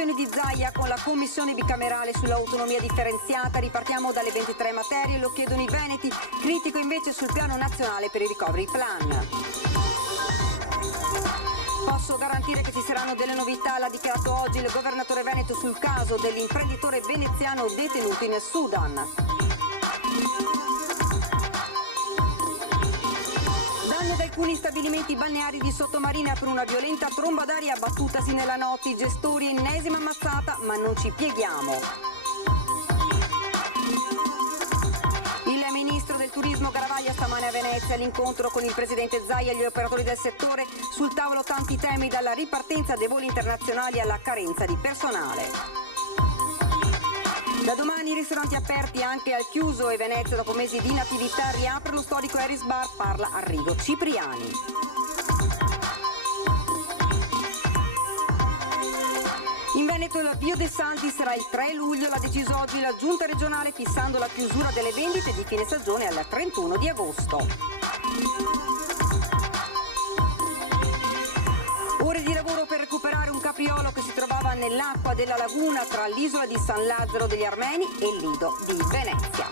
questioni di Zaia con la commissione bicamerale sull'autonomia differenziata. Ripartiamo dalle 23 materie, lo chiedono i veneti, critico invece sul piano nazionale per i recovery plan. Posso garantire che ci saranno delle novità, l'ha dichiarato oggi il governatore veneto sul caso dell'imprenditore veneziano detenuto in Sudan. Danni ad alcuni stabilimenti balneari di Sottomarina per una violenta tromba d'aria abbattutasi nella notte. I gestori, ennesima ammazzata, ma non ci pieghiamo. Il ministro del turismo Garavaglia stamane a Venezia, l'incontro con il presidente Zaia e gli operatori del settore, sul tavolo tanti temi dalla ripartenza dei voli internazionali alla carenza di personale. Da domani i ristoranti aperti anche al chiuso e Venezia dopo mesi di inattività riapre lo storico Eris Bar, parla Arrigo Cipriani. In Veneto il Pio de' Saldi sarà il 3 luglio, l'ha deciso oggi la giunta regionale fissando la chiusura delle vendite di fine stagione al 31 di agosto. Ore di lavoro per recuperare un capriolo che si trovava nell'acqua della laguna tra l'isola di San Lazzaro degli Armeni e il lido di Venezia.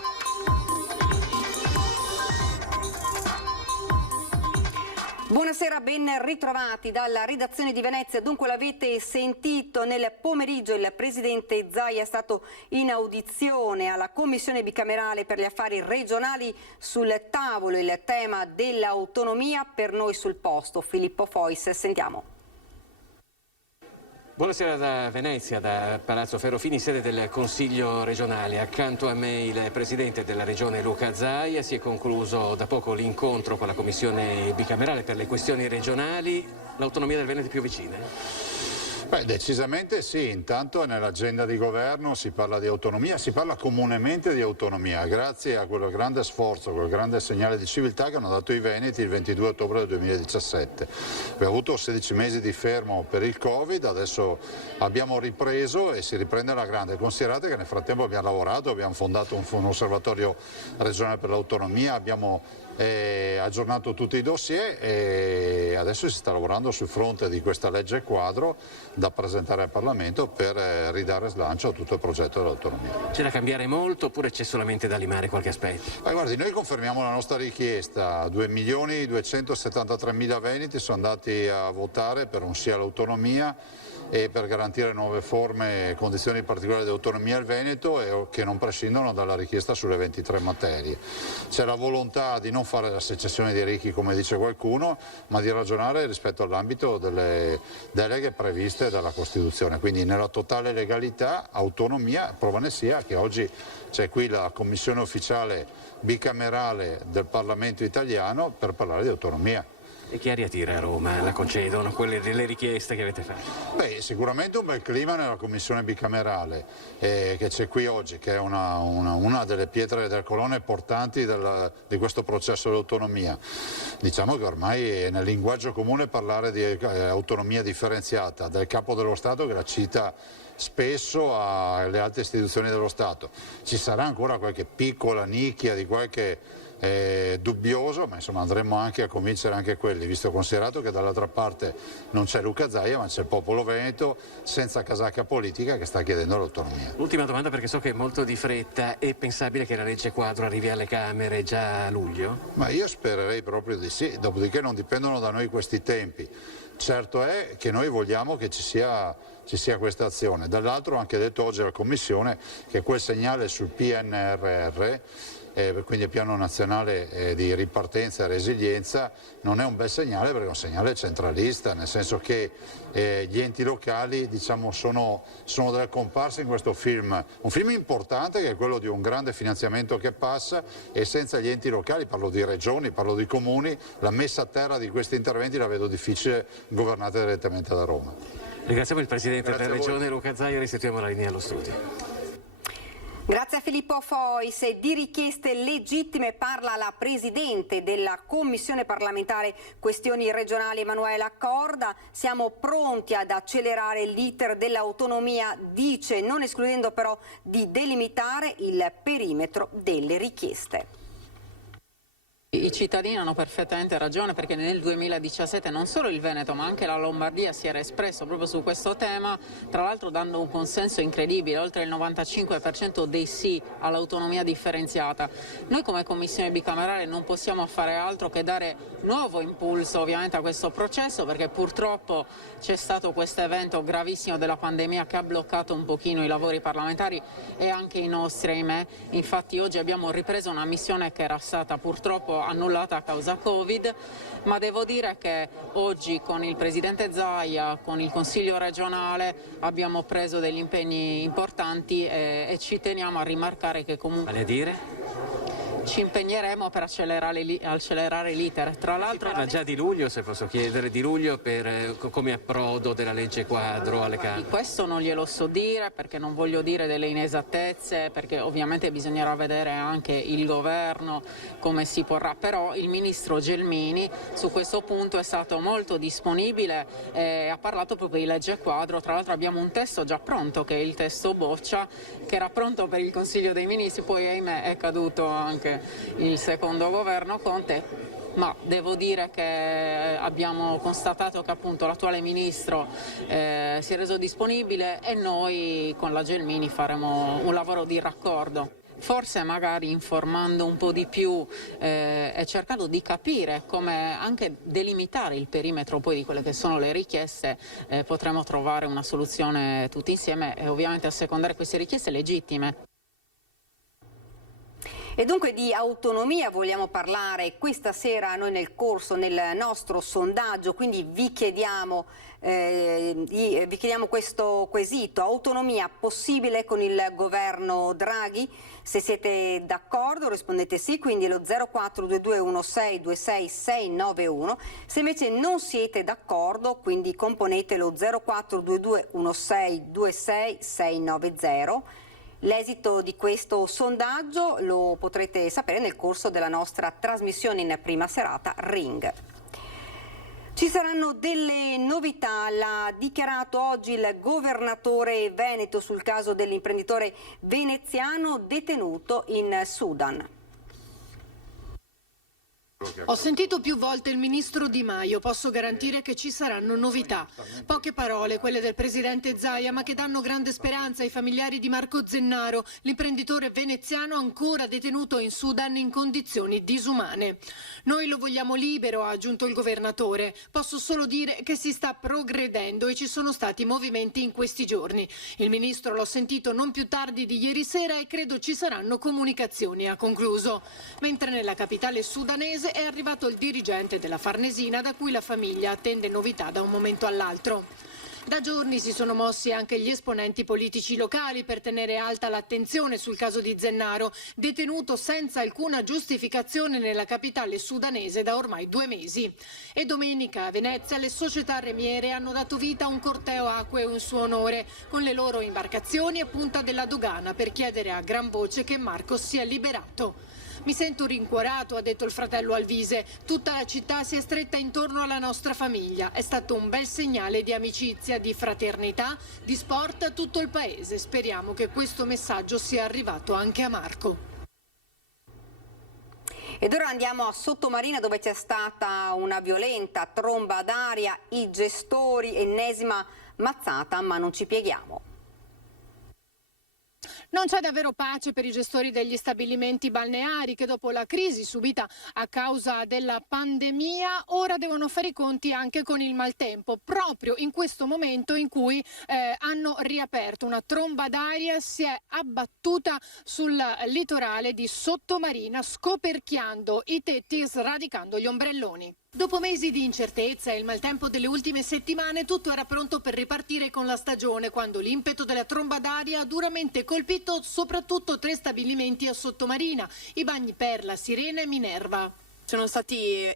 Buonasera, ben ritrovati dalla redazione di Venezia. Dunque l'avete sentito, nel pomeriggio il presidente Zaia è stato in audizione alla commissione bicamerale per gli affari regionali, sul tavolo il tema dell'autonomia. Per noi sul posto Filippo Fois, sentiamo. Buonasera da Venezia, da Palazzo Ferrofini, sede del Consiglio regionale. Accanto a me il presidente della regione Luca Zaia. Si è concluso da poco l'incontro con la commissione bicamerale per le questioni regionali. L'autonomia del Veneto è più vicina? Beh, decisamente sì, intanto nell'agenda di governo si parla di autonomia, si parla comunemente di autonomia, grazie a quel grande sforzo, quel grande segnale di civiltà che hanno dato i veneti il 22 ottobre del 2017. Abbiamo avuto 16 mesi di fermo per il Covid, adesso abbiamo ripreso e si riprende alla grande. Considerate che nel frattempo abbiamo lavorato, abbiamo fondato un osservatorio regionale per l'autonomia, abbiamo aggiornato tutti i dossier e adesso si sta lavorando sul fronte di questa legge quadro da presentare al Parlamento per ridare slancio a tutto il progetto dell'autonomia. C'è da cambiare molto oppure c'è solamente da limare qualche aspetto? Guardi, noi confermiamo la nostra richiesta, 2.273.000 veneti sono andati a votare per un sì all'autonomia e per garantire nuove forme e condizioni particolari di autonomia al Veneto e che non prescindono dalla richiesta sulle 23 materie. C'è la volontà di non fare la secessione dei ricchi come dice qualcuno, ma di ragionare rispetto all'ambito delle deleghe previste dalla Costituzione, quindi nella totale legalità, autonomia, prova ne sia che oggi c'è qui la commissione ufficiale bicamerale del Parlamento italiano per parlare di autonomia. E che aria tira a Roma? La concedono quelle delle richieste che avete fatto? Beh, sicuramente un bel clima nella commissione bicamerale che c'è qui oggi, che è una delle pietre delle colonne portanti di questo processo di autonomia. Diciamo che ormai è nel linguaggio comune parlare di autonomia differenziata, del capo dello Stato che la cita spesso alle altre istituzioni dello Stato. Ci sarà ancora qualche piccola nicchia di qualche dubbioso, ma insomma andremo anche a convincere anche quelli, visto considerato che dall'altra parte non c'è Luca Zaia ma c'è il popolo veneto senza casacca politica che sta chiedendo l'autonomia. Ultima domanda, perché so che è molto di fretta: è pensabile che la legge quadro arrivi alle Camere già a luglio? Ma io spererei proprio di sì, dopodiché non dipendono da noi questi tempi. Certo è che noi vogliamo che ci sia questa azione. Dall'altro ho anche detto oggi alla Commissione che quel segnale sul PNRR, quindi il Piano Nazionale di Ripartenza e Resilienza, non è un bel segnale perché è un segnale centralista, nel senso che gli enti locali diciamo, sono delle comparse in questo film, un film importante che è quello di un grande finanziamento che passa e senza gli enti locali, parlo di regioni, parlo di comuni, la messa a terra di questi interventi la vedo difficile governata direttamente da Roma. Ringraziamo il Presidente della Regione Luca Zaia, restituiamo la linea allo studio. Grazie a Filippo Fois. Di richieste legittime parla la Presidente della Commissione parlamentare questioni regionali Emanuela Corda. Siamo pronti ad accelerare l'iter dell'autonomia, dice, non escludendo però di delimitare il perimetro delle richieste. I cittadini hanno perfettamente ragione, perché nel 2017 non solo il Veneto ma anche la Lombardia si era espresso proprio su questo tema, tra l'altro dando un consenso incredibile, oltre il 95% dei sì all'autonomia differenziata. Noi come Commissione bicamerale non possiamo fare altro che dare nuovo impulso ovviamente a questo processo, perché purtroppo c'è stato questo evento gravissimo della pandemia che ha bloccato un pochino i lavori parlamentari e anche i nostri, ahimè. Infatti oggi abbiamo ripreso una missione che era stata purtroppo annullata a causa Covid, ma devo dire che oggi con il Presidente Zaia, con il Consiglio regionale abbiamo preso degli impegni importanti e ci teniamo a rimarcare che comunque... Vale a dire? Ci impegneremo per accelerare l'iter. Tra l'altro parla già di luglio, se posso chiedere, di luglio come approdo della legge quadro alle Camere. Di questo non glielo so dire, perché non voglio dire delle inesattezze, perché ovviamente bisognerà vedere anche il governo come si porrà, però il ministro Gelmini su questo punto è stato molto disponibile e ha parlato proprio di legge quadro. Tra l'altro abbiamo un testo già pronto, che è il testo boccia, che era pronto per il Consiglio dei Ministri, poi ahimè è caduto anche il secondo governo Conte, ma devo dire che abbiamo constatato che appunto l'attuale ministro si è reso disponibile e noi con la Gelmini faremo un lavoro di raccordo. Forse magari informando un po' di più e cercando di capire come anche delimitare il perimetro poi di quelle che sono le richieste, potremo trovare una soluzione tutti insieme e ovviamente assecondare queste richieste legittime. E dunque di autonomia vogliamo parlare questa sera noi nel nostro sondaggio, quindi vi chiediamo questo quesito: autonomia possibile con il governo Draghi? Se siete d'accordo rispondete sì, quindi lo 0422162691. Se invece non siete d'accordo, quindi componete lo 0422162690. L'esito di questo sondaggio lo potrete sapere nel corso della nostra trasmissione in prima serata Ring. Ci saranno delle novità, l'ha dichiarato oggi il governatore veneto sul caso dell'imprenditore veneziano detenuto in Sudan. Ho sentito più volte il ministro Di Maio, posso garantire che ci saranno novità. Poche parole, quelle del presidente Zaia, ma che danno grande speranza ai familiari di Marco Zennaro, l'imprenditore veneziano ancora detenuto in Sudan in condizioni disumane. Noi lo vogliamo libero, ha aggiunto il governatore. Posso solo dire che si sta progredendo e ci sono stati movimenti in questi giorni. Il ministro l'ho sentito non più tardi di ieri sera e credo ci saranno comunicazioni, ha concluso. Mentre nella capitale sudanese è arrivato il dirigente della Farnesina, da cui la famiglia attende novità da un momento all'altro. Da giorni si sono mossi anche gli esponenti politici locali per tenere alta l'attenzione sul caso di Zennaro, detenuto senza alcuna giustificazione nella capitale sudanese da ormai 2 mesi. E domenica a Venezia le società remiere hanno dato vita a un corteo acqueo in suo onore, con le loro imbarcazioni a punta della dogana per chiedere a gran voce che Marcos sia liberato. Mi sento rincuorato, ha detto il fratello Alvise. Tutta la città si è stretta intorno alla nostra famiglia. È stato un bel segnale di amicizia, di fraternità, di sport a tutto il paese. Speriamo che questo messaggio sia arrivato anche a Marco. Ed ora andiamo a Sottomarina, dove c'è stata una violenta tromba d'aria, i gestori, ennesima mazzata, ma non ci pieghiamo. Non c'è davvero pace per i gestori degli stabilimenti balneari che dopo la crisi subita a causa della pandemia ora devono fare i conti anche con il maltempo, proprio in questo momento in cui hanno riaperto. Una tromba d'aria si è abbattuta sul litorale di Sottomarina, scoperchiando i tetti e sradicando gli ombrelloni. Dopo mesi di incertezza e il maltempo delle ultime settimane, tutto era pronto per ripartire con la stagione, quando l'impeto della tromba d'aria ha duramente colpito soprattutto 3 stabilimenti a Sottomarina: i bagni Perla, Sirena e Minerva. Sono stati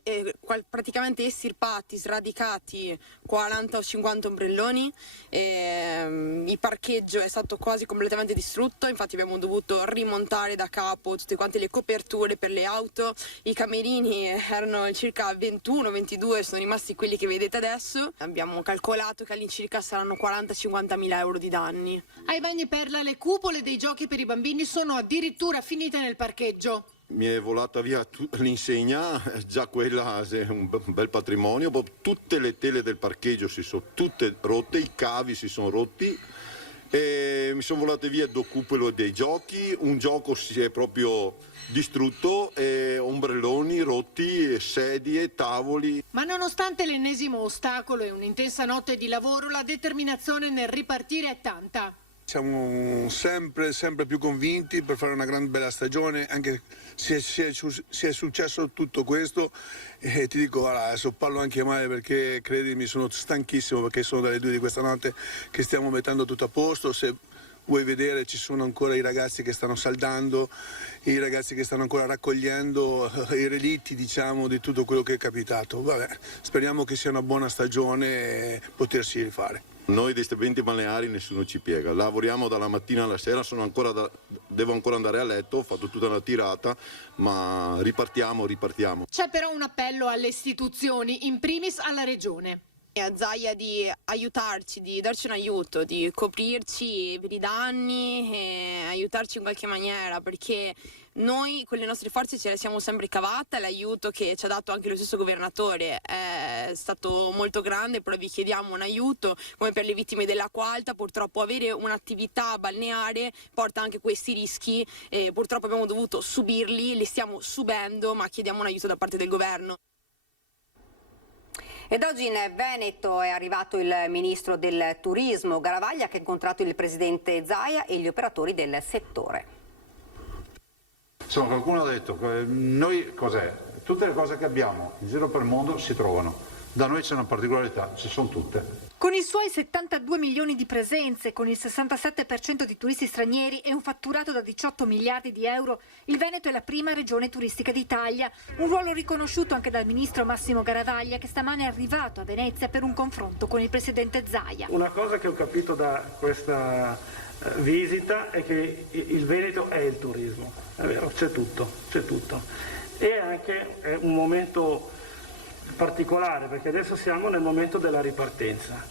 praticamente estirpati, sradicati 40 o 50 ombrelloni, il parcheggio è stato quasi completamente distrutto, infatti abbiamo dovuto rimontare da capo tutte quante le coperture per le auto, i camerini erano circa 21-22, sono rimasti quelli che vedete adesso, abbiamo calcolato che all'incirca saranno 40-50 mila euro di danni. Ai bagni Perla le cupole dei giochi per i bambini sono addirittura finite nel parcheggio. Mi è volata via l'insegna, già quella è un bel patrimonio, tutte le tele del parcheggio si sono tutte rotte, i cavi si sono rotti e mi sono volate via il docupolo dei giochi, un gioco si è proprio distrutto, ombrelloni rotti, sedie, tavoli. Ma nonostante l'ennesimo ostacolo e un'intensa notte di lavoro, la determinazione nel ripartire è tanta. Siamo sempre più convinti per fare una gran bella stagione, anche se è successo tutto questo e ti dico, adesso parlo anche male perché credimi sono stanchissimo perché sono dalle 2 di questa notte che stiamo mettendo tutto a posto. Se vuoi vedere ci sono ancora i ragazzi che stanno saldando, i ragazzi che stanno ancora raccogliendo i relitti diciamo di tutto quello che è capitato. Vabbè, speriamo che sia una buona stagione e potersi rifare. Noi dei stabilimenti balneari nessuno ci piega, lavoriamo dalla mattina alla sera, devo ancora andare a letto, ho fatto tutta una tirata, ma ripartiamo. C'è però un appello alle istituzioni, in primis alla Regione. E a Zaia di aiutarci, di darci un aiuto, di coprirci per i danni e aiutarci in qualche maniera, perché noi con le nostre forze ce le siamo sempre cavate, l'aiuto che ci ha dato anche lo stesso governatore è stato molto grande, però vi chiediamo un aiuto come per le vittime dell'acqua alta. Purtroppo avere un'attività balneare porta anche questi rischi e purtroppo abbiamo dovuto subirli, li stiamo subendo, ma chiediamo un aiuto da parte del governo. Ed oggi in Veneto è arrivato il ministro del turismo Garavaglia che ha incontrato il presidente Zaia e gli operatori del settore. Insomma, qualcuno ha detto che noi cos'è? Tutte le cose che abbiamo in giro per il mondo si trovano. Da noi c'è una particolarità, ci sono tutte. Con i suoi 72 milioni di presenze, con il 67% di turisti stranieri e un fatturato da 18 miliardi di euro, il Veneto è la prima regione turistica d'Italia. Un ruolo riconosciuto anche dal ministro Massimo Garavaglia, che stamane è arrivato a Venezia per un confronto con il presidente Zaia. Una cosa che ho capito da questa visita è che il Veneto è il turismo, è vero, c'è tutto. E anche è un momento particolare perché adesso siamo nel momento della ripartenza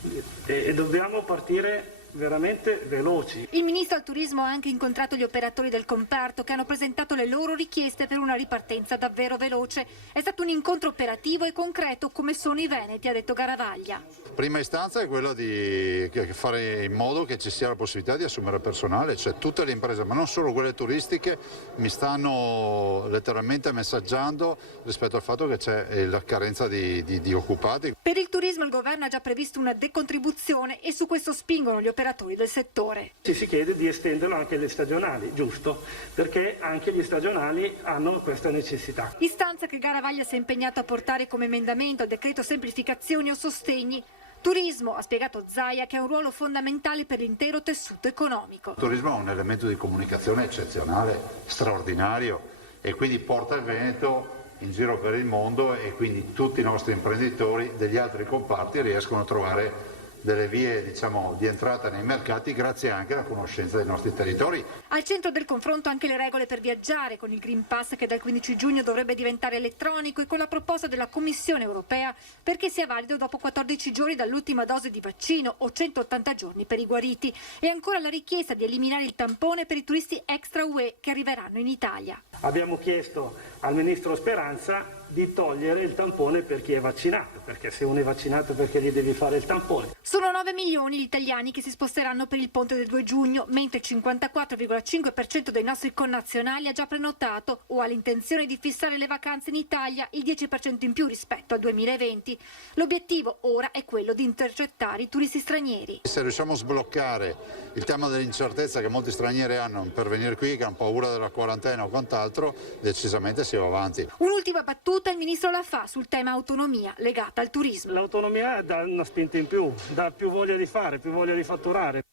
e dobbiamo partire veramente veloci. Il ministro al turismo ha anche incontrato gli operatori del comparto che hanno presentato le loro richieste per una ripartenza davvero veloce. È stato un incontro operativo e concreto come sono i veneti, ha detto Garavaglia. Prima istanza è quella di fare in modo che ci sia la possibilità di assumere personale, cioè tutte le imprese, ma non solo quelle turistiche, mi stanno letteralmente messaggiando rispetto al fatto che c'è la carenza di occupati. Per il turismo il governo ha già previsto una decontribuzione e su questo spingono gli operatori del settore. Si chiede di estenderlo anche agli stagionali, giusto? Perché anche gli stagionali hanno questa necessità. Istanza che Garavaglia si è impegnato a portare come emendamento al decreto semplificazioni o sostegni. Turismo, ha spiegato Zaia, che ha un ruolo fondamentale per l'intero tessuto economico. Il turismo è un elemento di comunicazione eccezionale, straordinario e quindi porta il Veneto in giro per il mondo e quindi tutti i nostri imprenditori degli altri comparti riescono a trovare delle vie di entrata nei mercati grazie anche alla conoscenza dei nostri territori. Al centro del confronto anche le regole per viaggiare, con il Green Pass che dal 15 giugno dovrebbe diventare elettronico e con la proposta della Commissione europea perché sia valido dopo 14 giorni dall'ultima dose di vaccino o 180 giorni per i guariti. E ancora la richiesta di eliminare il tampone per i turisti extra UE che arriveranno in Italia. Abbiamo chiesto al ministro Speranza di togliere il tampone per chi è vaccinato, perché se uno è vaccinato perché gli devi fare il tampone. Sono 9 milioni gli italiani che si sposteranno per il ponte del 2 giugno, mentre il 54,5% dei nostri connazionali ha già prenotato o ha l'intenzione di fissare le vacanze in Italia, il 10% in più rispetto al 2020. L'obiettivo ora è quello di intercettare i turisti stranieri. Se riusciamo a sbloccare il tema dell'incertezza che molti stranieri hanno per venire qui, che hanno paura della quarantena o quant'altro, decisamente si va avanti. Un'ultima battuta il ministro la fa sul tema autonomia legata al turismo. L'autonomia dà una spinta in più, dà più voglia di fare, più voglia di fatturare.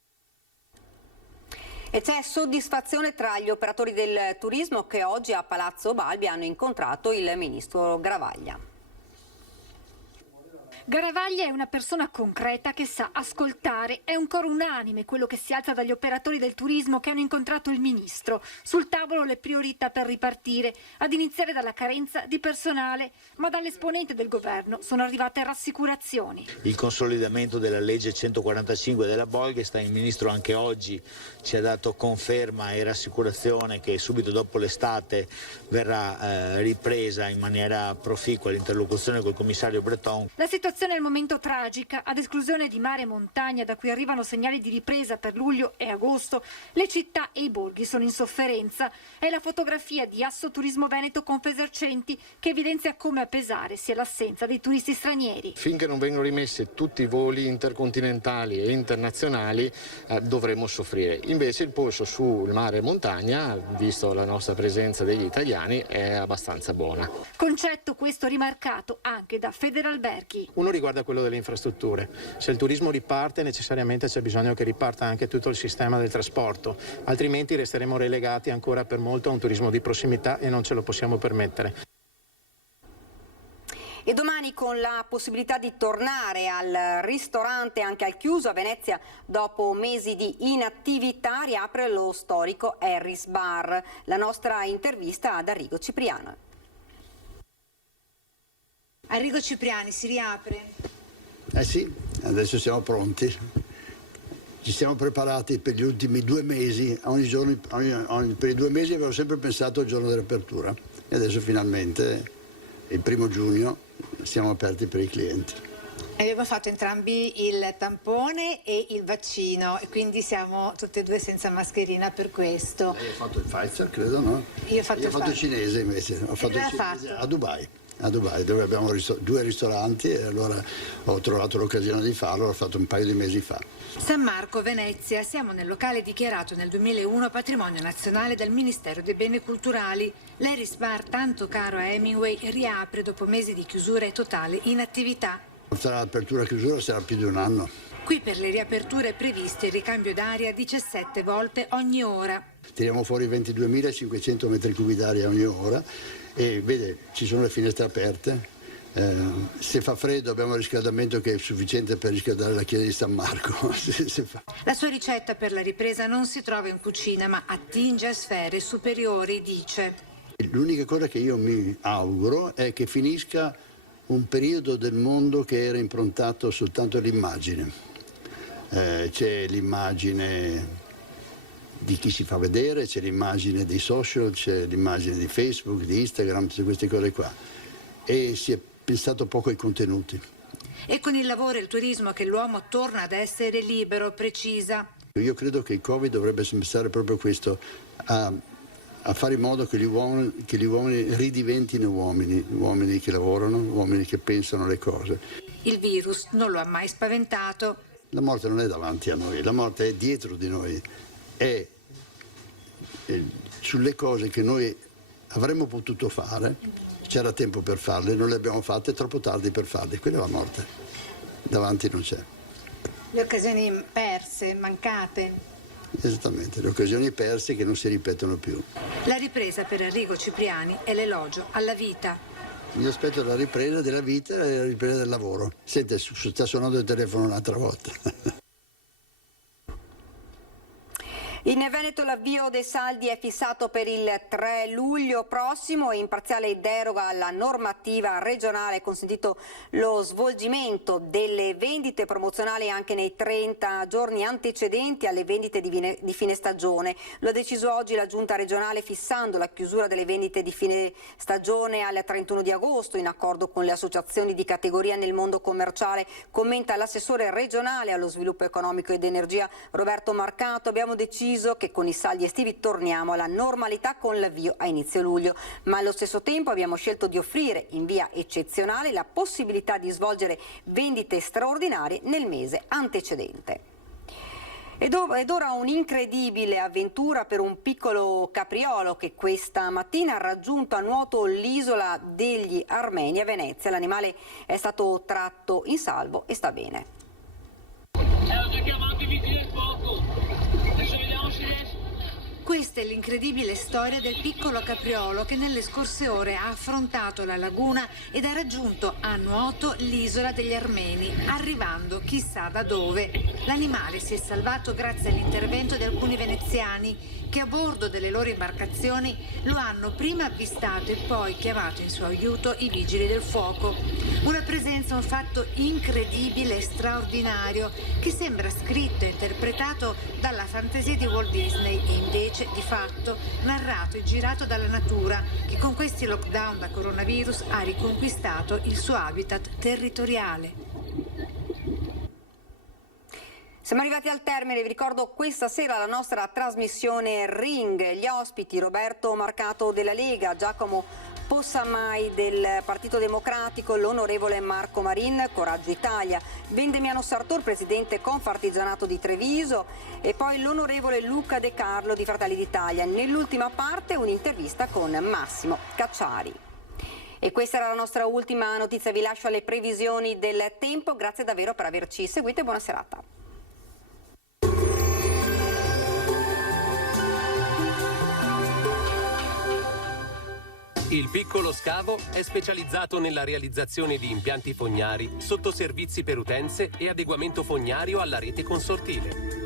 E c'è soddisfazione tra gli operatori del turismo che oggi a Palazzo Balbi hanno incontrato il ministro Garavaglia. Garavaglia è una persona concreta che sa ascoltare, è un coro unanime quello che si alza dagli operatori del turismo che hanno incontrato il ministro. Sul tavolo le priorità per ripartire, ad iniziare dalla carenza di personale, ma dall'esponente del governo sono arrivate rassicurazioni. Il consolidamento della legge 145 della Bolkestein, il ministro anche oggi ci ha dato conferma e rassicurazione che subito dopo l'estate verrà ripresa in maniera proficua l'interlocuzione col commissario Breton. La situazione è al momento tragica, ad esclusione di mare e montagna da cui arrivano segnali di ripresa per luglio e agosto, le città e i borghi sono in sofferenza. È la fotografia di Assoturismo Veneto Confesercenti che evidenzia come a pesare sia l'assenza dei turisti stranieri. Finché non vengono rimessi tutti i voli intercontinentali e internazionali dovremo soffrire. Invece il polso sul mare e montagna, visto la nostra presenza degli italiani, è abbastanza buona. Concetto questo rimarcato anche da Federalberghi. Uno riguarda quello delle infrastrutture. Se il turismo riparte, necessariamente c'è bisogno che riparta anche tutto il sistema del trasporto, altrimenti resteremo relegati ancora per molto a un turismo di prossimità e non ce lo possiamo permettere. E domani, con la possibilità di tornare al ristorante anche al chiuso, a Venezia dopo mesi di inattività riapre lo storico Harris Bar. La nostra intervista ad Arrigo Cipriano. Arrigo Cipriani, si riapre? Sì, adesso siamo pronti. Ci siamo preparati per gli ultimi 2 mesi, per i 2 mesi avevo sempre pensato al giorno dell'apertura e adesso finalmente, il 1° giugno, siamo aperti per i clienti. Abbiamo fatto entrambi il tampone e il vaccino e quindi siamo tutte e 2 senza mascherina per questo. Lei ha fatto il Pfizer, credo, no? Io ho fatto il cinese invece, ho fatto il cinese a Dubai, dove abbiamo 2 ristoranti e allora ho trovato l'occasione di farlo, l'ho fatto un paio di mesi fa. San Marco, Venezia, siamo nel locale dichiarato nel 2001 patrimonio nazionale del Ministero dei Beni Culturali. L'Harris Bar, tanto caro a Hemingway, riapre dopo mesi di chiusura e totale inattività. Sarà l'apertura e chiusura, sarà più di 1 anno. Qui per le riaperture previste il ricambio d'aria 17 volte ogni ora. Tiriamo fuori 22.500 metri cubi d'aria ogni ora e vede, ci sono le finestre aperte. Se fa freddo abbiamo il riscaldamento che è sufficiente per riscaldare la chiesa di San Marco. La sua ricetta per la ripresa non si trova in cucina ma attinge a sfere superiori, dice. L'unica cosa che io mi auguro è che finisca un periodo del mondo che era improntato soltanto all'immagine. C'è l'immagine di chi si fa vedere, c'è l'immagine dei social, c'è l'immagine di Facebook, di Instagram, tutte queste cose qua. E si è pensato poco ai contenuti. E con il lavoro e il turismo che l'uomo torna ad essere libero, precisa. Io credo che il Covid dovrebbe pensare proprio questo, a fare in modo che gli uomini ridiventino uomini che lavorano, uomini che pensano le cose. Il virus non lo ha mai spaventato. La morte non è davanti a noi, la morte è dietro di noi, è sulle cose che noi avremmo potuto fare, c'era tempo per farle, non le abbiamo fatte, è troppo tardi per farle, quella è la morte, davanti non c'è. Le occasioni perse, mancate. Esattamente, le occasioni perse che non si ripetono più. La ripresa per Arrigo Cipriani è l'elogio alla vita. Io aspetto la ripresa della vita e la ripresa del lavoro. Sente, sta suonando il telefono un'altra volta. In Veneto l'avvio dei saldi è fissato per il 3 luglio prossimo e in parziale deroga alla normativa regionale è consentito lo svolgimento delle vendite promozionali anche nei 30 giorni antecedenti alle vendite di fine stagione. Lo ha deciso oggi la Giunta regionale fissando la chiusura delle vendite di fine stagione al 31 di agosto in accordo con le associazioni di categoria nel mondo commerciale, commenta l'assessore regionale allo sviluppo economico ed energia Roberto Marcato. Abbiamo deciso che con i saldi estivi torniamo alla normalità con l'avvio a inizio luglio, ma allo stesso tempo abbiamo scelto di offrire in via eccezionale la possibilità di svolgere vendite straordinarie nel mese antecedente. Ed ora un'incredibile avventura per un piccolo capriolo che questa mattina ha raggiunto a nuoto l'isola degli Armeni a Venezia. L'animale è stato tratto in salvo e sta bene. Questa è l'incredibile storia del piccolo capriolo che nelle scorse ore ha affrontato la laguna ed ha raggiunto a nuoto l'isola degli Armeni, arrivando chissà da dove. L'animale si è salvato grazie all'intervento di alcuni veneziani che a bordo delle loro imbarcazioni lo hanno prima avvistato e poi chiamato in suo aiuto i vigili del fuoco. Una presenza, un fatto incredibile e straordinario che sembra scritto e interpretato dalla fantasia di Walt Disney e invece di fatto narrato e girato dalla natura che con questi lockdown da coronavirus ha riconquistato il suo habitat territoriale. Siamo arrivati al termine, vi ricordo questa sera la nostra trasmissione Ring, gli ospiti Roberto Marcato della Lega, Giacomo Possamai del Partito Democratico, l'onorevole Marco Marin, Coraggio Italia, Vendemiano Sartor, presidente Confartigianato di Treviso e poi l'onorevole Luca De Carlo di Fratelli d'Italia. Nell'ultima parte un'intervista con Massimo Cacciari. E questa era la nostra ultima notizia, vi lascio alle previsioni del tempo, grazie davvero per averci seguito e buona serata. Il Piccolo Scavo è specializzato nella realizzazione di impianti fognari, sottoservizi per utenze e adeguamento fognario alla rete consortile.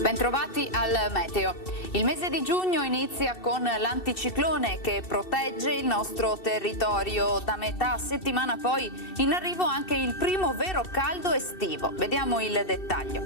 Bentrovati al meteo. Il mese di giugno inizia con l'anticiclone che protegge il nostro territorio. Da metà settimana poi in arrivo anche il primo vero caldo estivo. Vediamo il dettaglio.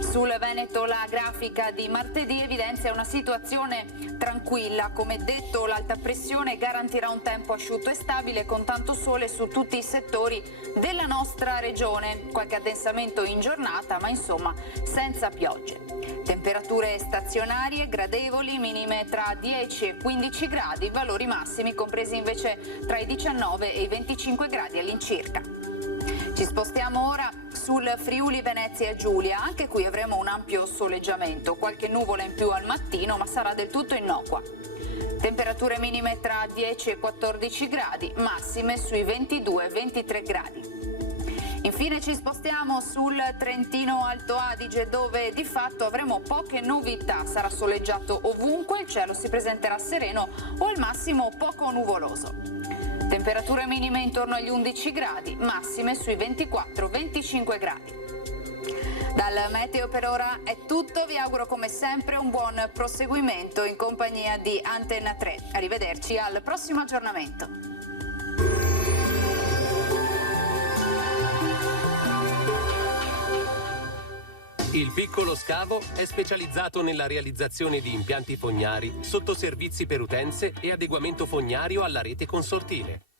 Sul Veneto la grafica di martedì evidenzia una situazione tranquilla. Come detto, l'alta pressione garantirà un tempo asciutto e stabile con tanto sole su tutti i settori della nostra regione. Qualche addensamento in giornata, ma insomma senza piogge. Temperature stazionarie gradevoli, minime tra 10 e 15 gradi, valori massimi compresi invece tra i 19 e i 25 gradi all'incirca. Ci spostiamo ora sul Friuli Venezia e Giulia, anche qui avremo un ampio soleggiamento, qualche nuvola in più al mattino ma sarà del tutto innocua. Temperature minime tra 10 e 14 gradi, massime sui 22 e 23 gradi. Infine ci spostiamo sul Trentino Alto Adige dove di fatto avremo poche novità, sarà soleggiato ovunque, il cielo si presenterà sereno o al massimo poco nuvoloso. Temperature minime intorno agli 11 gradi, massime sui 24-25 gradi. Dal meteo per ora è tutto, vi auguro come sempre un buon proseguimento in compagnia di Antenna 3. Arrivederci al prossimo aggiornamento. Il Piccolo Scavo è specializzato nella realizzazione di impianti fognari, sottoservizi per utenze e adeguamento fognario alla rete consortile.